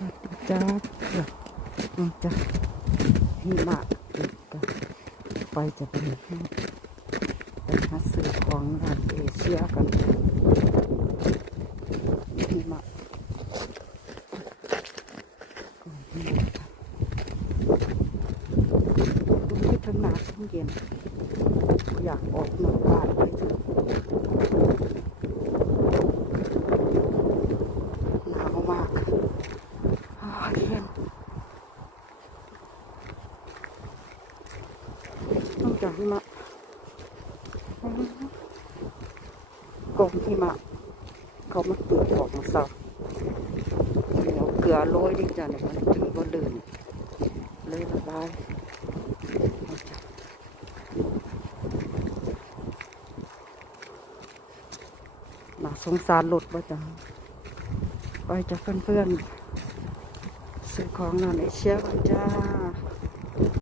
จ้าจ้าหิมะไปจะไปหาซื้อของร้านเอเชียกันหิมะที่ทั้งหนาวทั้งเย็นอยากออกนอกบ้านไปถึงหนาวมากเย็นต้องจากหิมะกองหิมะเขามาเกลือออกมาสับเดี๋ยวเกลือโรยดิจ้ะเนี่ยมันจึงก็ลื่นเลยละลายน่าสงสารรถบ่จ้ะไปจากเพื่อนๆซื้อของนอนเอเชียกันจ้า